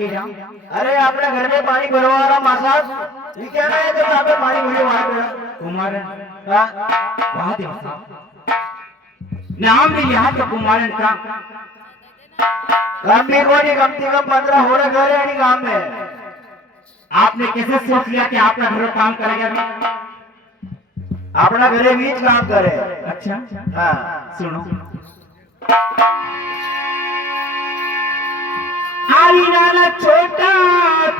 कह रहा। अरे अपने घर में पानी भरवा रहा मासास ये क्या है तो आप पानी भरे वहां पे कुमार हां वहां देव साहब नाम भी यहाँ तो कुमारन का काम भी कोई कम से कम 15 हो रहा घर है नहीं काम में। आपने कैसे सोच लिया कि आपका घर काम करेगा भी? अपना घरे बीच काम करे। अच्छा हाँ सुनो आई नाना छोटा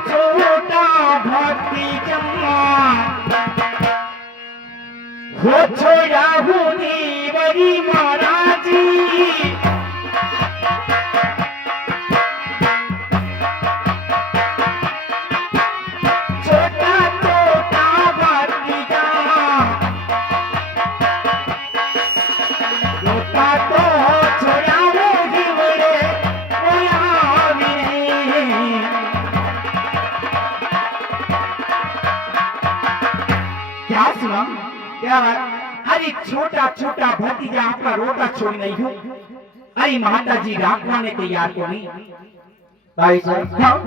छोटा भक्ति जम्मा हो छोड़ा हुनी बड़ी महाराजी छोटा छोटा भक्ति जम्मा छोटा तो छोड़ा होगी बड़े क्या सुना? क्या बात? अरे छोटा छोटा भतीजा आपका रोटा छोड़ नहीं हो। अरे माता जी राखवाने तैयार को नहीं। भाई साहब हाँ?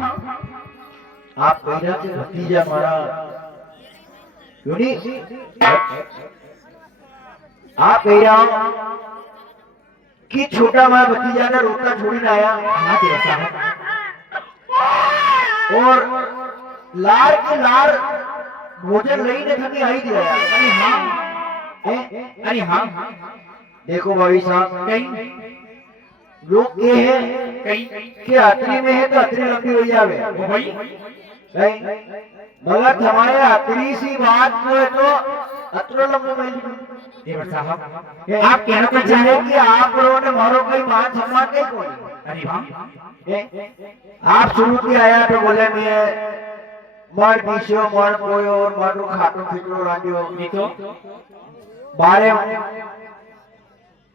आप मेरा के भतीजा मारा क्यों नहीं आप कह रहा हो कि छोटा माँ भतीजा ने रोटा छोड़ी ना आया हाँ देव साहब और लार की लार भोजन नहीं देखा कि आई दिया अरे हाँ अरे हाँ देखो भाई साहब कहीं लोग ये है कहीं कि हथरी में है तो हथरी लंबी हो जावे वो भाई नहीं मगर हमारे हथरी सी बात को है तो अतरो लंबी मिल देव साहब आप कहना तो चाहे चाहे कि आप लोगों ने मारो कोई मान सम्मान नहीं कोई अरे वाह आप शुरू के आया तो बोले मैं मर पीछे मर कोई और मारो खाटो फिटो राजो नहीं तो बारे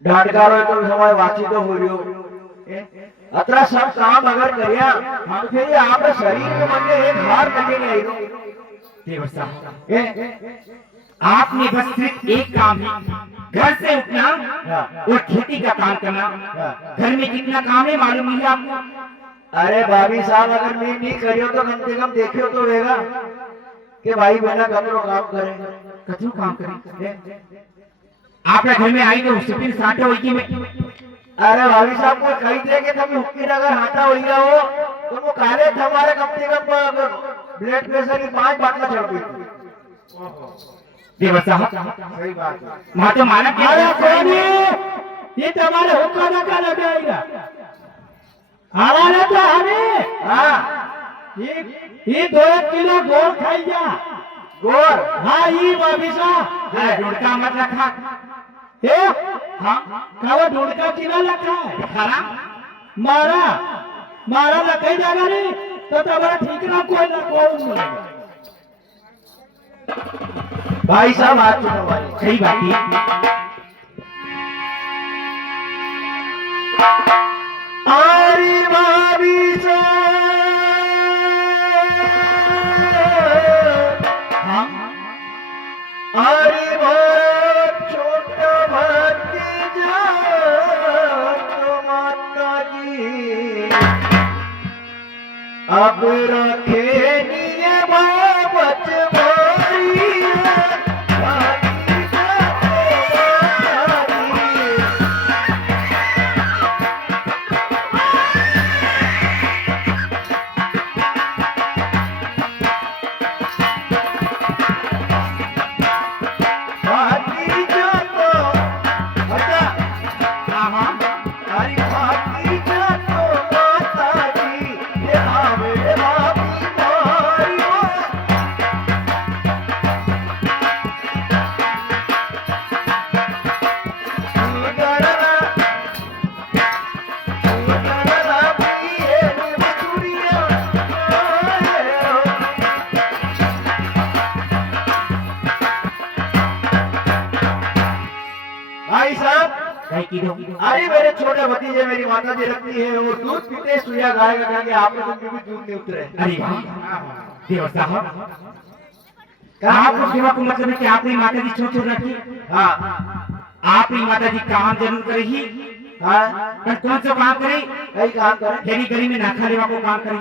ढाटकारो तो समय वाची तो हो रही हो अतरा सब काम अगर करिया तो फिर आप शरीर के मन में एक हार लगे नहीं आई देव साहब आपने बस सिर्फ एक काम है घर से उठना और खेती का काम करना। घर में कितना काम है मालूम नहीं आपको? अरे भाभी साहब अगर मैं नहीं करियो तो कम से कम देखियो तो रहेगा कि भाई बहना कतरो काम करे कतरो काम करे आपने घर में आई तो सुपिन साटे होई की में अरे भाभी साहब को कही दे कि तुम हुक्की अगर हाथा हो गया हो तो वो काले हमारे कम से कम ब्लड प्रेशर की 5 बाटला चढ़ गई देव साहब सही बात है वहां तो माना क्या अरे कोनी ये तो हमारे हुक्का का लगाएगा हमारे तो हमें हाँ ये 2 किलो गोर खाई जा गोर हाँ ये भाभी साहब ढूंढका मत रखा ए हाँ कावा ढूंढका किला रखा है खरा मारा मारा लगे जागा रे तो बड़ा ठीक ना कोई ना कोई भाई साहब हाथ चुनो भाई सही बात है आरी भाभी साहब हाँ अरे बहुत छोटा भतीजा तो माता जी अब रखे निये बाबत मारी भतीजा भाई साहब अरे मेरे छोटे भतीजे मेरी माता जी रखती है और दूध पीते सुइया खाएगा कहेंगे आपने तुम भी दूध नहीं उतरे अरे देव साहब आपको सेवा को मतलब है कि आपने माता जी छोड़ छोड़ रखी हाँ आपकी माता जी काम जरूर करेगी हाँ पर कौन सा काम करे कई काम करे तेरी गली में ना खा लेवा को काम करे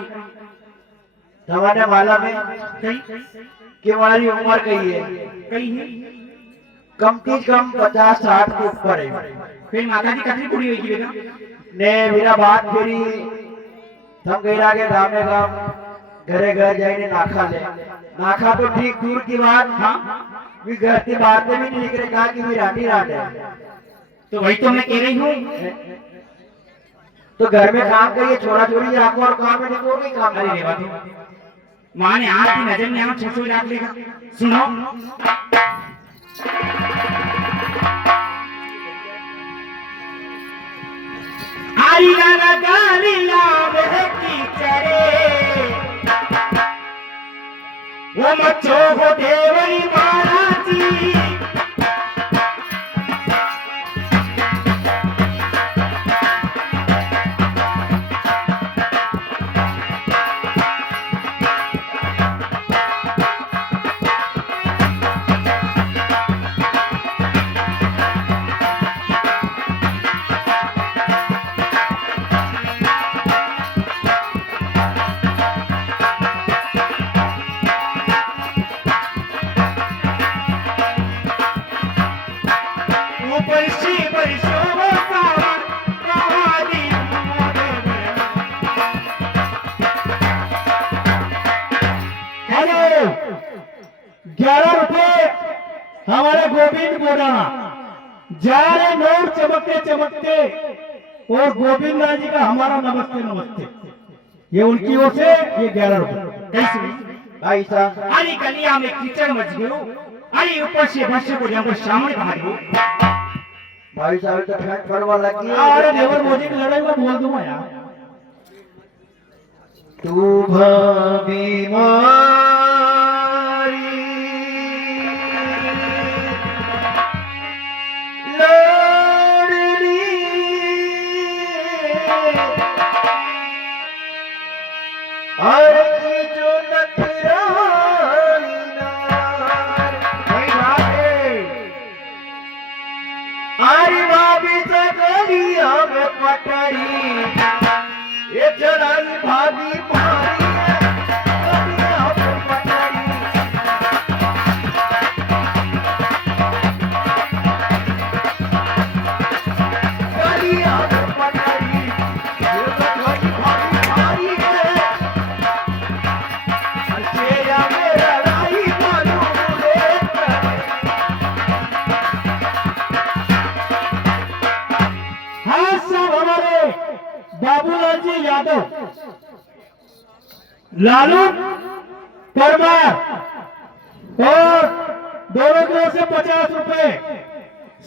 તમારે માલા में कई कि हमारी उम्र कही है कई है कम से कम 50-60 के ऊपर है फिर माता जी कतरी पूरी होगी बेटा ने मेरा बात फेरी हम कह रहा के गामे गाम घरे घर जाइने नाखा ले नाखा तो ठीक दूर की बात हाँ भी घर की बातें भी नहीं निकले कहा कि मेरी रानी रात है तो वही तो मैं कह रही हूँ तो घर में काम करिए छोरा छोरी रखो और काम में निकोर नहीं काम अरे रेवा तो माँ ने आज की नजर में 600 लाख लेगा सुनो आलिया गालिया बहकी चरे वो मच्छो हो देवरी महाराजी हमारे गोविंद बोराना जा रहे नोट चमकते चमकते और गोविंद राज जी का हमारा नमस्ते नमस्ते ये उनकी ओर से ये 11 रुपए कैसे भाई साहब अरे गलिया में कीचड़ मच गयो अरे ऊपर से बच्चे को जब सामने बाहर हो भाई साहब तो फैट पड़वा लगी अरे देवर मोदी की लड़ाई में बोल दूंगा यार तू बीमारी लड़ली हर की जो नखराली नार भाई आरी भाभी से गली हमें पटरी ये चढ़ाई भाभी मारी है गली हमें पटरी गली हमें पटरी ये चढ़ाई भाभी मारी है चेहरा मेरा राई मालूम है हाँ सब हमारे बाबूलाल जी यादव लालू परमार और दोनों की ओर से 50 रुपए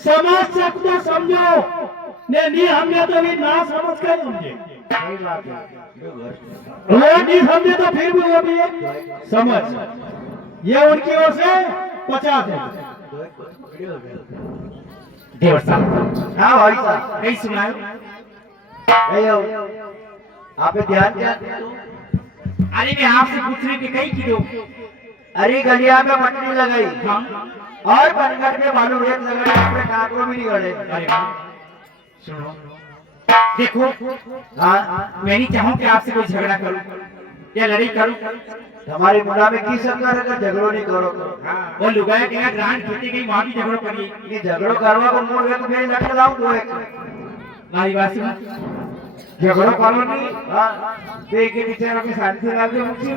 समझ सकते समझो ने नहीं हमने तो भी ना समझ कर समझे वो नहीं समझे तो फिर भी वो भी एक समझ ये उनकी ओर से 50 है देवर साहब हाँ भाई साहब कहीं सुनायो आप ध्यान क्या अरे मैं आपसे पूछ रही थी कहीं की दो अरे गलिया में मटनी लगाई हाँ और बनगढ़ में बालू रेत लगाई अपने कांकरों भी नहीं गड़े अरे वाह। सुनो देखो हाँ मैं नहीं चाहूँ कि आपसे कोई झगड़ा करूं या लड़ाई करूं हमारी मुना में की सरकार अगर झगड़ो नहीं करो तो वो लुगाया के यहाँ ग्रांट खेती गई वहां भी झगड़ो करिए ये झगड़ो करवा को मोड़ गए तो मेरी लट लाऊं दो एक आदिवासी झगड़ो करो नहीं देख के नीचे अपनी शादी से डाल दे मुझे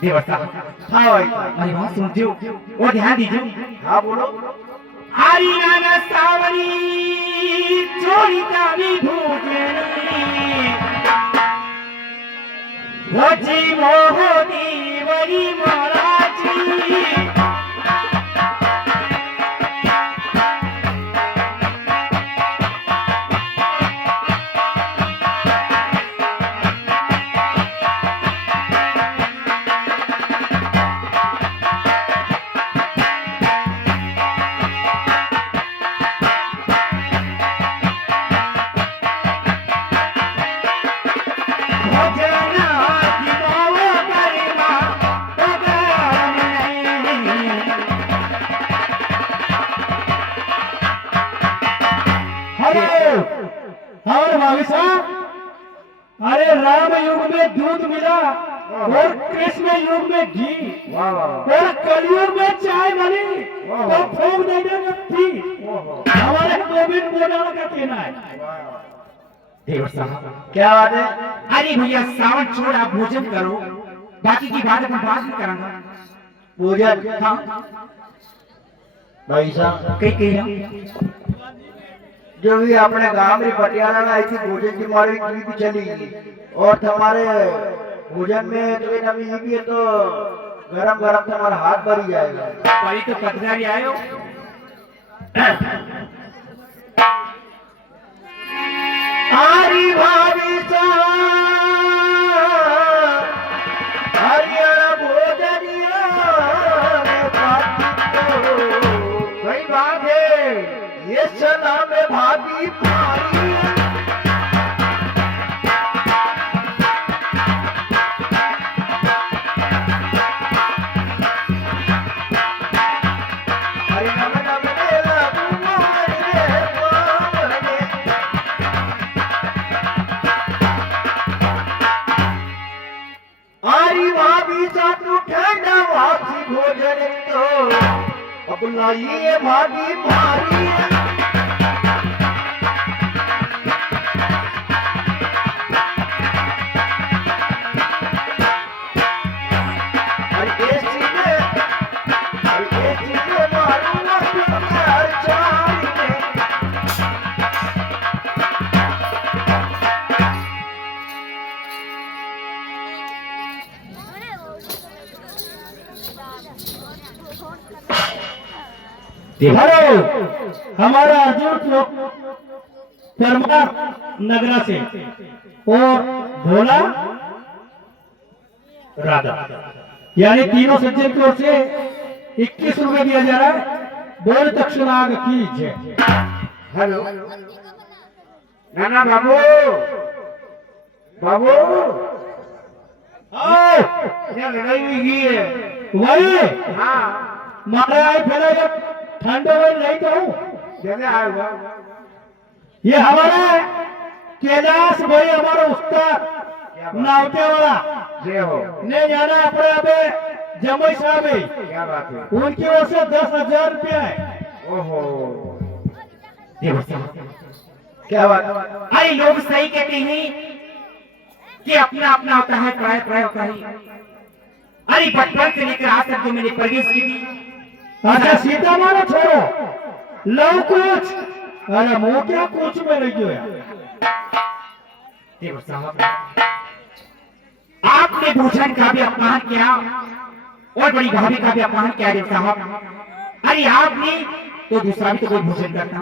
देवर साहब हाँ भाई अरे वहाँ सुनते हो वो ध्यान दीजिए हाँ बोलो हरी नाना सावरी चोरी तावी भूजनी भोजी मोह देवरी महाराजी अरे राम युग में दूध मिला और कृष्ण युग में घी वाह वाह और कलयुग में चाय बनी तो फूक दे देंगे पी। हमारे गोविंद गोदाना का कहना है। देवर साहब क्या बात है? अरे भैया सावन छोड़ आप भोजन करो, बाकी की बात अपन बाद में करेंगे। पूजन हाँ भाई साहब कई कही जो भी अपने गांव में पटियाला में आई थी भोजन की मारी की भी चली और तुम्हारे भोजन में तो ये नमी भी है तो गरम गरम तुम्हारा हाथ भरी जाएगा। परी तो पतरारी आयो। आरी भाभी सा हरियाणा भोजनिया में बात तो सही बात है। ये सदा में भाभी भारी हरि नम नम देला कुमार रे पावने। आरी भाभी सा तू ठंडा वासी भोजन तो अब लाइए भाभी भारी हेलो हमारा अर्जुन परमार नगरा से और भोला राधा यानी तीनों सज्जन की ओर से 21 रुपए दिया जा रहा है। बोल दक्षिणाग की जय। हेलो नाना बाबू बाबू आओ ये लड़ाई हुई की है। वही हाँ मारा है फैला जब ठंडे में नहीं तो हूँ। जैसे आएगा ये हमारा कैलाश भाई हमारा उस्ताद नावटे वाला जय हो। ने जाना अपने अबे जमुई साहब है क्या बात है? उनकी ओर से 10,000 रुपया है। ओहो देवर साहब क्या बात? अरे लोग सही कहते हैं कि अपना अपना होता है, पराया पराया होता है। अरे बचपन से लेकर आज तक जो मैंने परवरिश की थी। अच्छा सीता मारो छोड़ो लव कुछ अरे मुंह क्या कुछ में नहीं जो देवर साहब आपने भूषण का भी अपमान किया और बड़ी भाभी का भी अपमान किया देवर साहब। अरे आपने तो दूसरा भी तो कोई भूषण करता।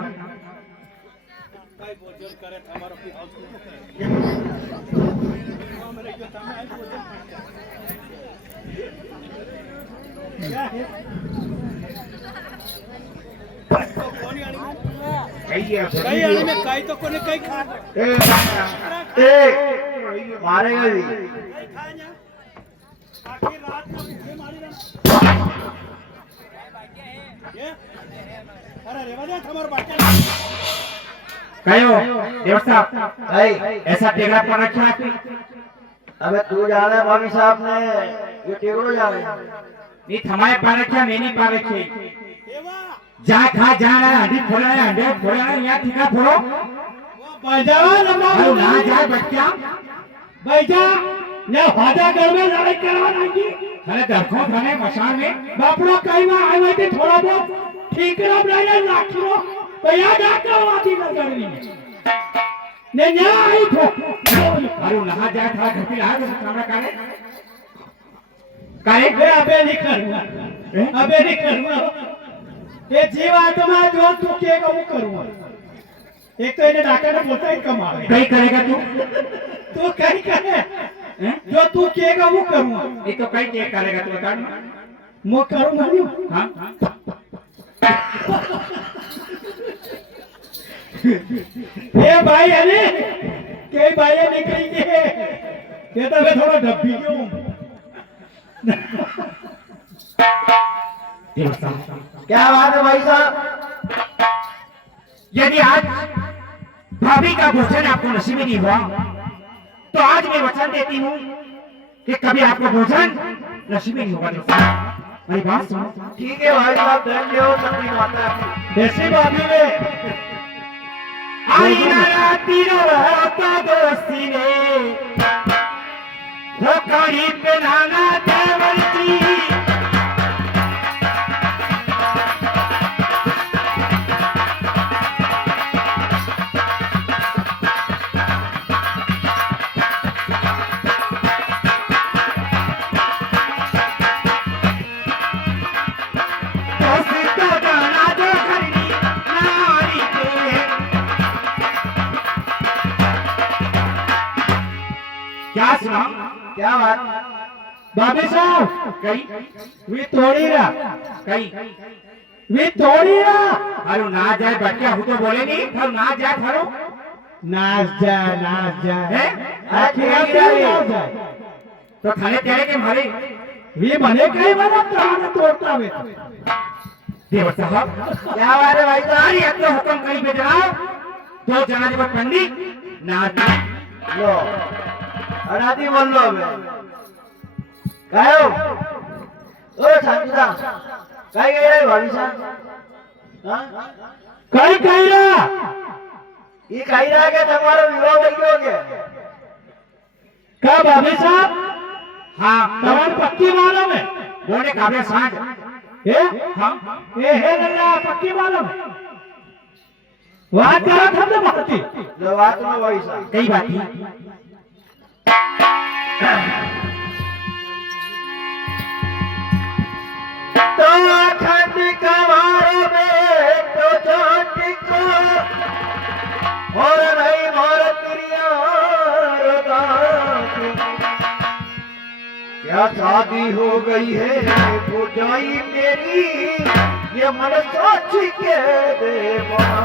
कई आने में कई तो कोने कई खा मारेगा भी। आखिर रात को भी मारी ना ये अरे रेवा दे हमार बाटे कहो देवर साहब भाई ऐसा टेगड़ा पर रखा है। अबे तू जा रहा है भाभी साहब ने ये टेगड़ो जा रहे हैं। नहीं हमारे पा रखा मैं नहीं पा रखी। देवा जा खा जा रहा है, अंडे फोड़ा है, अंडे फोड़ा है, यहाँ ठीका फोड़ो। बैजावा लंबा अरे ना जाए बच्चा, बैजा ने हाजा घर में लड़ाई करवा रही अरे दरखों थाने मशान में बापड़ा कहीं में आए हुए थे थोड़ा बहुत ठीक रहा बनाया लाखियों तो यहाँ जाकर वादी कर करनी ने यहाँ आई थो अरे नहा जाए थोड़ा घर पे रहा कमरा करे करे मैं अबे नहीं करूँगा अबे नहीं करूँगा ये जीव आत्मा जो तू किएगा वो करूँगा। एक तो इन्हें डॉक्टर ने बोलता ही कमा कहीं करेगा तू कहीं करे जो तू किएगा वो करूँगा। ये तो कहीं क्या करेगा तू बता ना। मैं करूँगा नहीं हाँ ये भाई है ने कई भाई निकली के ये तो मैं थोड़ा डब्बी क्यों क्या बात है भाई साहब? यदि आज भाभी का भोजन आपको नसीब नहीं हुआ तो आज मैं वचन देती हूँ कि कभी आपको भोजन नसीब नहीं होगा दोस्तों। मेरी बात सुनो। ठीक है भाई साहब, धन्य हो सभी माता की। ऐसी बातें में आई नया तीरों तो दोस्ती ने धोखाड़ी पे नाना देवर जी क्या सुना? क्या बात? बाबी साहब कई वी थोड़ी रा कई वी थोड़ी रा थारो ना जाए बच्चा हूँ तो बोले नहीं थारो ना जाए थारो नाच जा है आखिर नाच जाए तो थाने तेरे के मारे वी मने कई बना ताने तोड़ता वे देवर साहब क्या बात है भाई साहब? अरे अपने हुक्म करी पे जनाब दो जनाजे पर पंडित ना लो अनादि बोल लो अबे गायो ओ शांतिदा काय गई रे भाभी साहब? हां कई कई रा ये कही रहा है कि तुम्हारा विवाह हो गया का बाबी साहब हाँ तवन पक्की मालूम है बोले काबे साथ ए हाँ ए हे लल्ला पक्की मालूम है वहां करा था ना भक्ति लो बात में वही साहब। कई बात थी तो अखंड कवारों में तो चोटी को और नहीं मोर प्रिया क्या शादी हो गई है वो जाई मेरी ये मन सोच के दे बोला।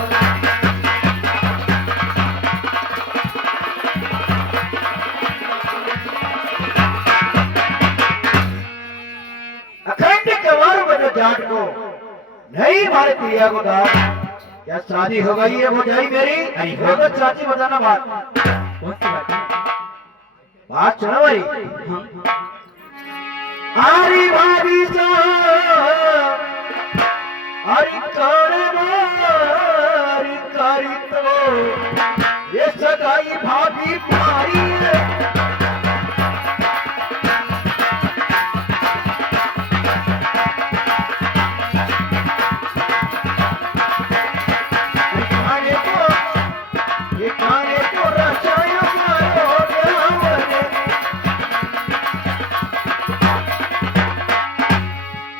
अखंड कवार बने जाट को नहीं मारे प्रिया को दाद क्या शादी हो गई है वो जाई मेरी वो तो चाची बताना बात कौन सी बात है बात सुनो भाई। आरी भाभी सा आरी कारी तो ये सगाई भाभी भारी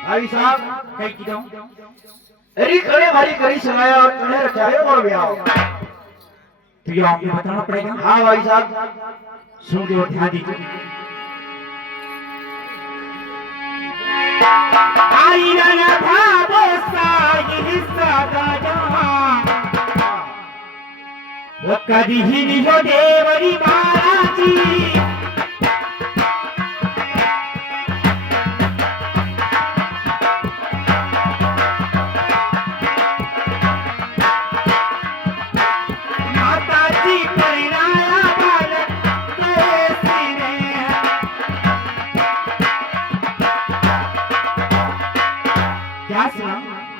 भाई साहब कई की दो अरे खड़े भारी करी सुनाया और तुम्हें रचाए और ब्याह तो ये आपको बताना पड़ेगा। हाँ भाई साहब सुन दो और ध्यान दीजिए। आई ना भावो साई सदा वो कभी ही नहीं हो देवरी महाराजी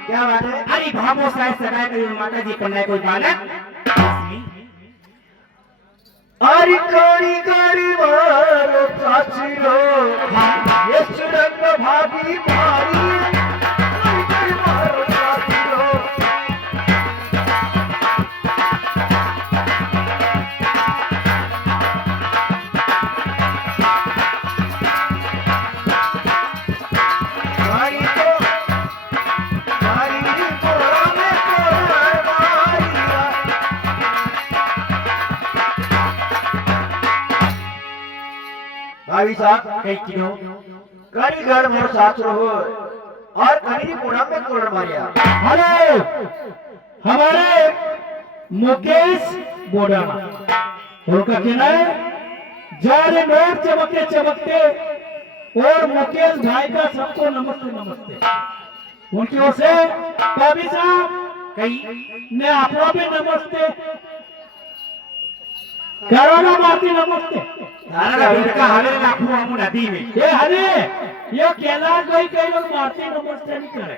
क्या बात है? अरे भावो साई सदा करी माता जी कन्या कोई बालक अरे कारी मारो चाची लो ये सुरंग भाभी भारी कारी मारो चाची लो भाई साहब कई किलो कारीगर मोर शास्त्र हो और कहीं पुणा में तोड़ मारिया। हेलो हमारे मुकेश बोडा उनका कहना है जा रे नोट चमकते चमकते और मुकेश भाई का सबको नमस्ते नमस्ते उनकी ओर से बाबी साहब कई ने आपको भी नमस्ते करोना बाती नमस्ते अरे ढुंढका हमें लाखों हम नदी में ये हरे ये कैलाश भाई कई लोग मारते नमस्ते नहीं करे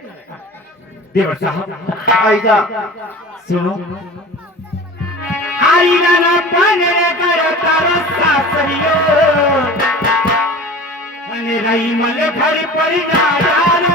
देवर साहब ऐसा सुनो आई ना पाने कर तारो सासरियो अने रही मल घर पर ना यार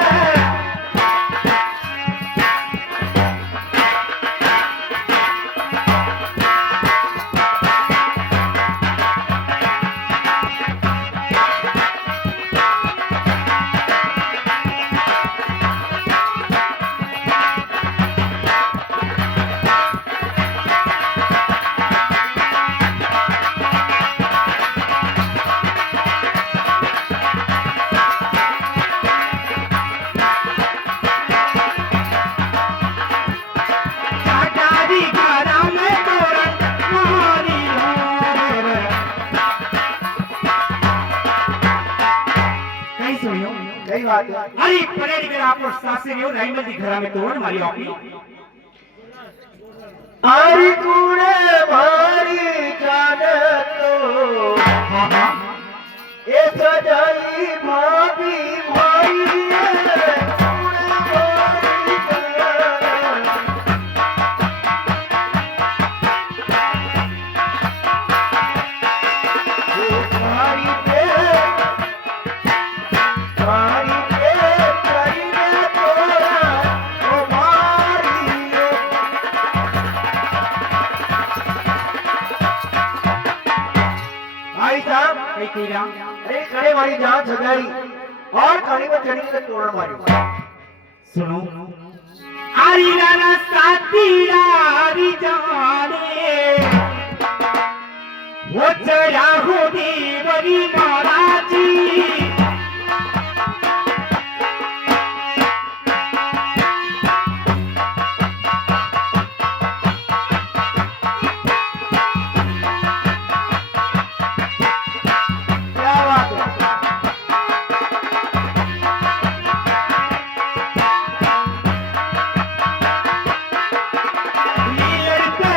सही बात है। अरे परे निकल आप और सासे ने राइमल दी घरा में तोड़ मारी आपी आरी कूड़े मारी जाने तो हां हां ए सजाई भाभी भाई कूड़े मारी जाने ओ मारी पे करीने तोरा ओ मारी भाई साहब कई कीड़ा अरे कड़े वाली जान सजाई और कड़ी में चढ़ी के तोड़ मारी सुनो आरी नाना सातीरारी जाने वो चढ़ा हो देवरी महाराजी क्या बात है लीलते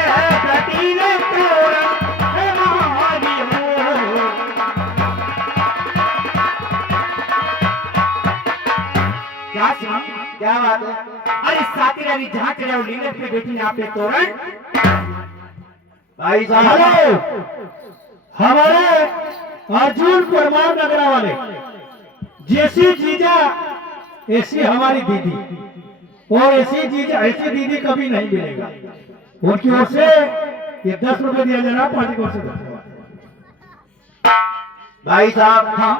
कटीले तोरा हे महारी हो क्या सुना क्या बात है अरे सातीरारी जहाँ चढ़े हो लीलत पे बैठी ने आपने तोरण भाई साहब हेलो हमारे अर्जुन परमार नगरा वाले जैसी जीजा ऐसी हमारी दीदी और ऐसी जीजा ऐसी दीदी कभी नहीं मिलेगा उनकी ओर से ये 10 रुपए दिया जाना पार्टी की ओर से 10 रुपए। भाई साहब हाँ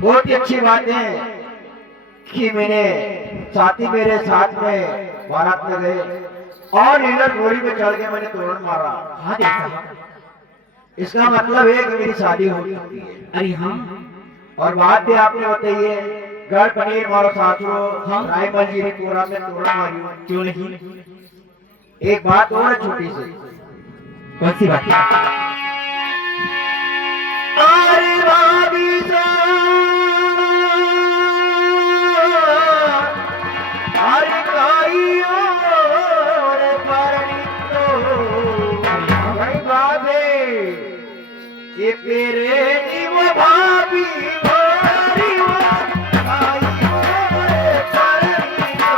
बहुत ही अच्छी बात है कि मैंने साथी मेरे साथ में बारात में गए और नीलर घोड़ी पे चढ़ के मैंने तोरण मारा हाँ देख साहब इसका मतलब है कि मेरी शादी हो चुकी है अरे हाँ और बात भी आपने बताई है गढ़ पनीर मारो सासुरो हाँ। रायमल जी ने कोरा में तोरण मारी क्यों नहीं एक बात और है छोटी सी कौन सी बात है अरे भाभी अरे काई और परणी तो भाई भाभी ये पेरे निव भाभी भारी काई और परणी तो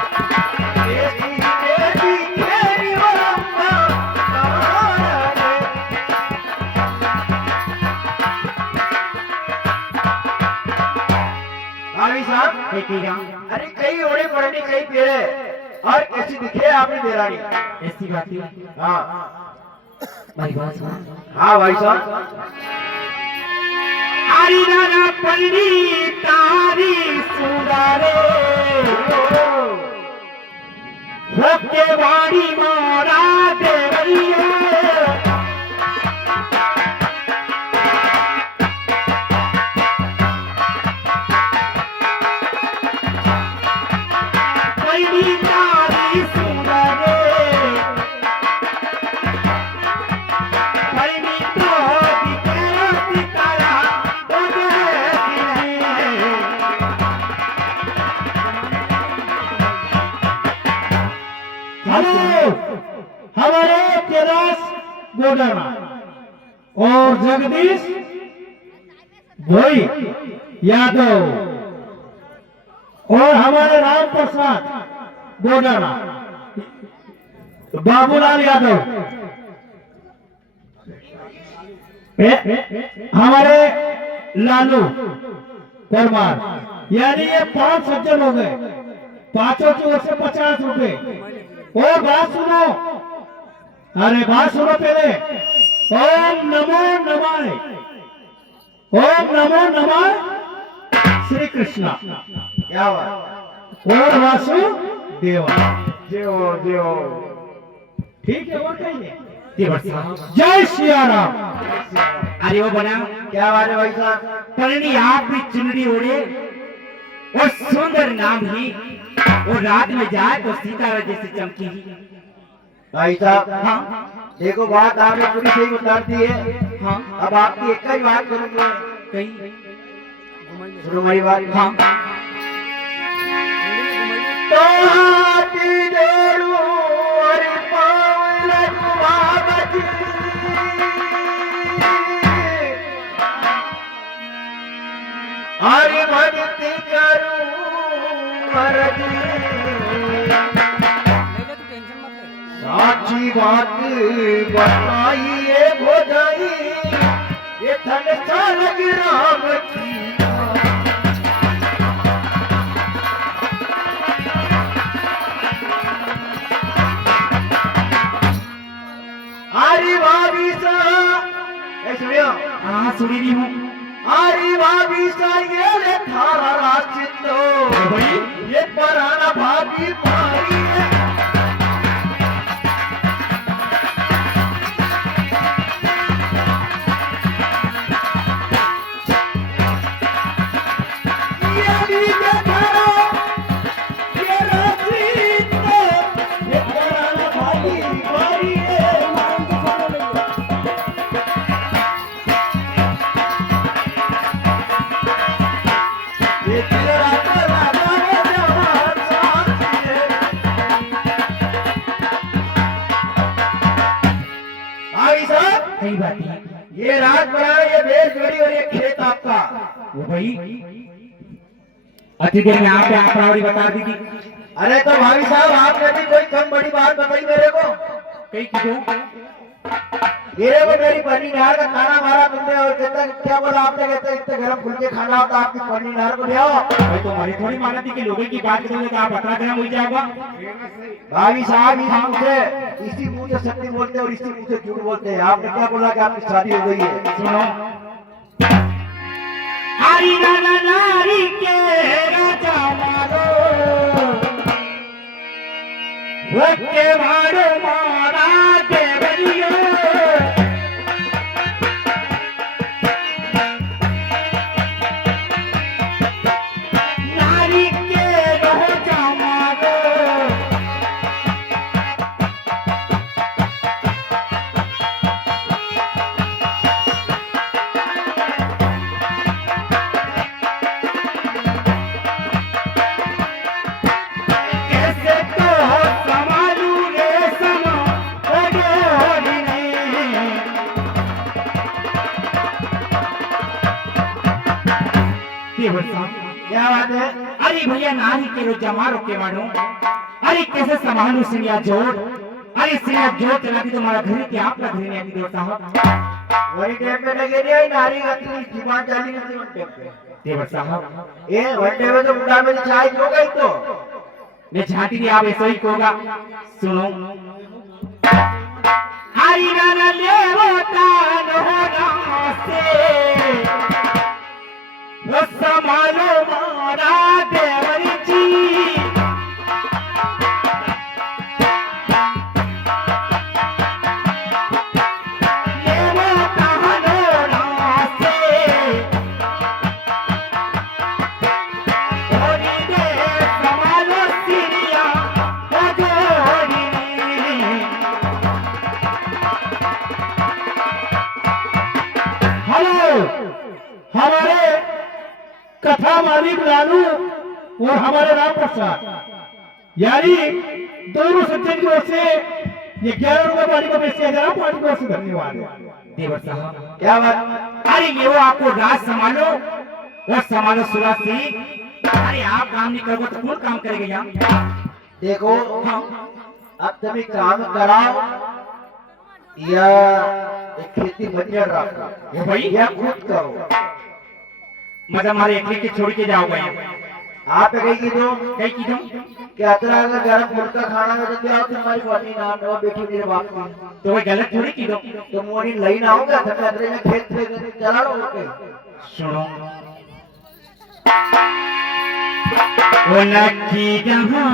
देवी देवी तेरी अम्मा तारे भाभी साहब हे कीड़ा अरे कई ओढ़े पड़ने कई पेड़े और कैसी दिखे आपने देरानी ऐसी बात है हाँ भाई बात सुन हाँ भाई साहब आरी नाना पंडी तारी सुंदरे होके वाड़ी मोरा देवरिया पंडी तारी सुंदरे पंडी तो दिखे सितारा बोले नहीं बोडाना और जगदीश भोई यादव और हमारे राम प्रसाद बोडाना, बाबूलाल यादव, हमारे लालू परमार। यानी ये 5 सज्जन हो गए, पांचों की ओर से 50 रुपए। और बात सुनो, अरे बात सुनो पहले। ओम नमो नमाय, ओम नमो नमाय श्री कृष्णा क्या बात, और वासुदेवा। जो ठीक है, और कहिए देवर साहब, जय सिया राम। अरे वो बना क्या बात है भाई साहब? परनी आप भी चुनरी ओढ़े और सुंदर नाम ही और रात में जाए तो सितारा जैसे चमकी। भाई साहब, हाँ देखो बात आपने पूरी सही बता दी है। हाँ अब आपकी एक ही बात करूंगा, कहीं सुनो मेरी बात। हाँ तो हाथ जोड़ू और पाँव लगू बाबाजी, हरि भक्ति करूं हरजी, साची बात बताइए भोजाई, ये धन सा लग राम की। आरी भाभी सा, सुनियो, हाँ सुनी रही हूँ। आरी भाभी सा ये ले थारा रास्ते, ये पराना भाभी मारी है। ये भी देखो, ये रास्ते, ये पराना भाभी मारी है। ये तेरा तेरा जवान साथी है। भाई साहब, सही बात है ये रात बना, ये बेच बड़ी और ये खेत आपका। वो भाई अति देर में आप अपराधी बता दी थी। अरे तो भाई साहब, आपने भी कोई कम बड़ी बात बताई मेरे को। कहीं क्यों मेरे को मेरी पन्नी नार का खाना मारा तुमने, और कहता क्या बोला आपने, कहता इतने गरम फुलके खाना होता, आपकी पन्नी नार को ले आओ। भाई तो हमारी थोड़ी माना थी कि लोगों की बात करोगे तो आप 18 ग्राम हो जाएगा। भाभी साहब, इसी मुंह से, इसी मुंह से सत्य बोलते हैं और इसी मुंह से झूठ बोलते हैं। आपने क्या बोला कि आपकी शादी हो गई है? सुनो, हरी नाना नारी के राजा मारो, वो के मारो मारा देवरियो, नारी के राजा मारो, कैसे तो संभालू रे समा लगे होली नहीं। देवर साहब, क्या बात है? अरे भैया नारी के रो जमारो के मानो, अरे कैसे संभालू सिंया जोड़, अरे सिंया जोड़ चला दी तुम्हारा घर के आप ना घर नहीं आती देवर साहब। वही टाइम पे लगे नहीं, नारी का जुबान चाली नहीं वन टाइम पे। देवर साहब, ये वन टाइम में तो मुंडा में चाय हो गई तो। मैं चाहती थी आप ऐसा ही होगा। सुनो, हरी नाना ले वो तान हो ना से, वो संभालो मारा देवर जी, ले वो तान हो ना से, होली रे संभालो सिरिया वो जोड़ी रे। हेलो, हमारे कथा मालिक लालू और हमारे राम प्रसाद, यानी दोनों सज्जन की ओर से ये 11 रुपए पानी को बेच के जरा पानी को धन्यवाद देवर साहब, क्या बात? अरे ये वो आपको राज संभालो, वो संभालो सुरत से। अरे आप काम नहीं करोगे तो कौन काम करेगा यहाँ? देखो, हाँ, अब तुम एक काम कराओ या एक खेती बंजर रखो ये भाई या खुद करो। मतलब हमारे एकले के छोड़ के जाओगे? आप कहीं की दो कहीं की दूं? क्या तरह का गरम फुल्का खाना में तो क्या होता है? हमारी पानी ना नो बेटी मेरे बाप की तो वही गलत थोड़ी की दो। तो मोनी लई ना होगा थक लग रहे खेत से चला लो ओके। सुनो, वो नक्की जहां